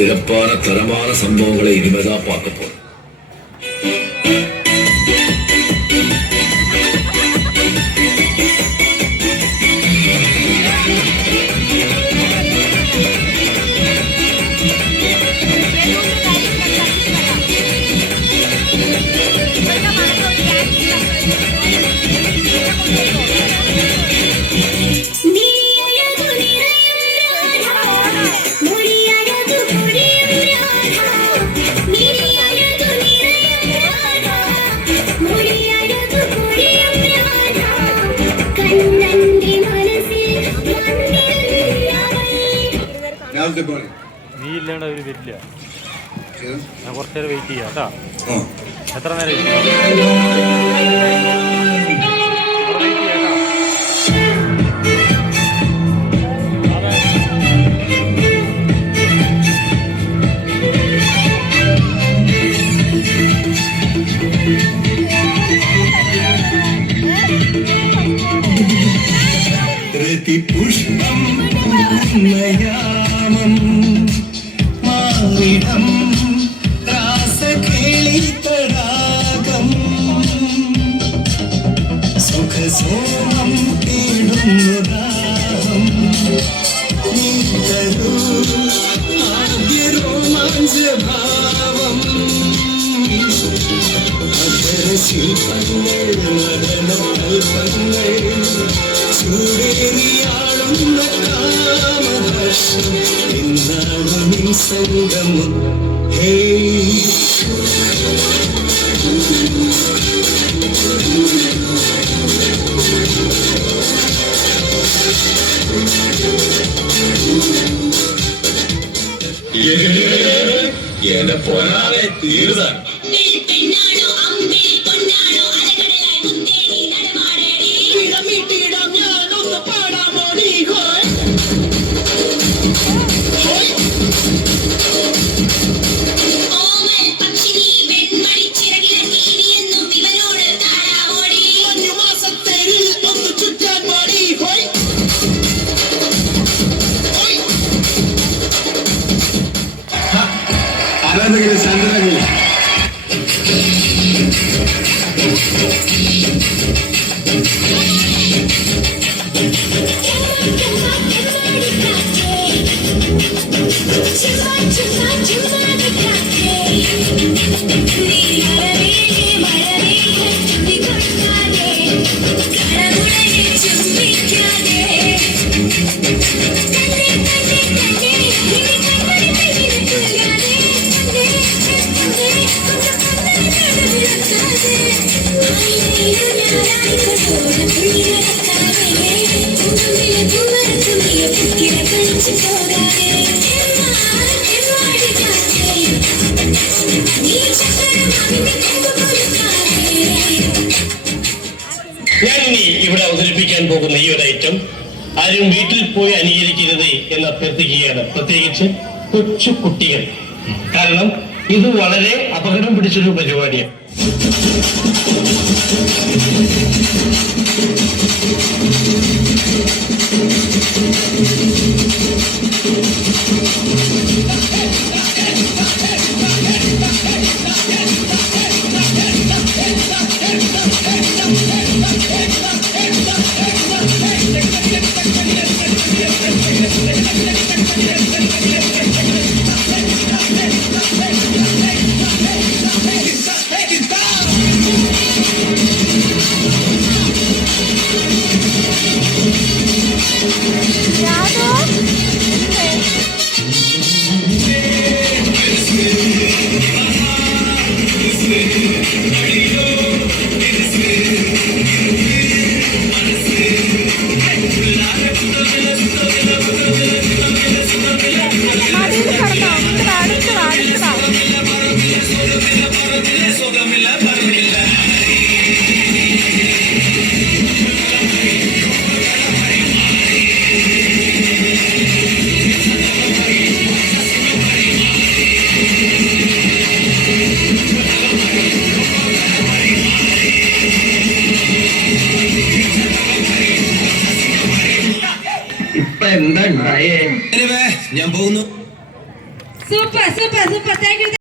சிறப்பான தரமான சம்பவங்களை இனிமேதான் பார்க்க போறோம். നീ ഇല്ലാണ്ട് അവര് വരില്ല. ഞാൻ കുറച്ചേരം വെയിറ്റ് ചെയ്യാം കേട്ടോ. എത്ര നേരം പുഷ്പം മാറിടം രാസകേളി തടാകം സുഖസോമം തേടുന്നതാഹം നീതരൂ ആദ്യ രോമാഞ്ചഭാവം അധരശില്പങ്ങൾ നടനകൽപ്പങ്ങൾ ചൂടേറിയാളുന്ന കാമഹർഷം എന്നാണ് നിൻ സംഗമം. ഹേ എന്നെ പോരാതെ തീരുതാൻ ചന്ദ്രനിൽ ഞാനിനി ഇവിടെ അവതരിപ്പിക്കാൻ പോകുന്ന ഈ ഒരു ഐറ്റം ആരും വീട്ടിൽ പോയി അനുകരിക്കരുത് എന്ന് അഭ്യർത്ഥിക്കുകയാണ്, പ്രത്യേകിച്ച് കൊച്ചു കുട്ടികൾ. കാരണം ഇത് വളരെ അപകടം പിടിച്ചൊരു പരിപാടിയാണ്. ഇപ്പൊ എന്താ ഉണ്ടായേ? ഞാൻ പോകുന്നു. Super super super thank you.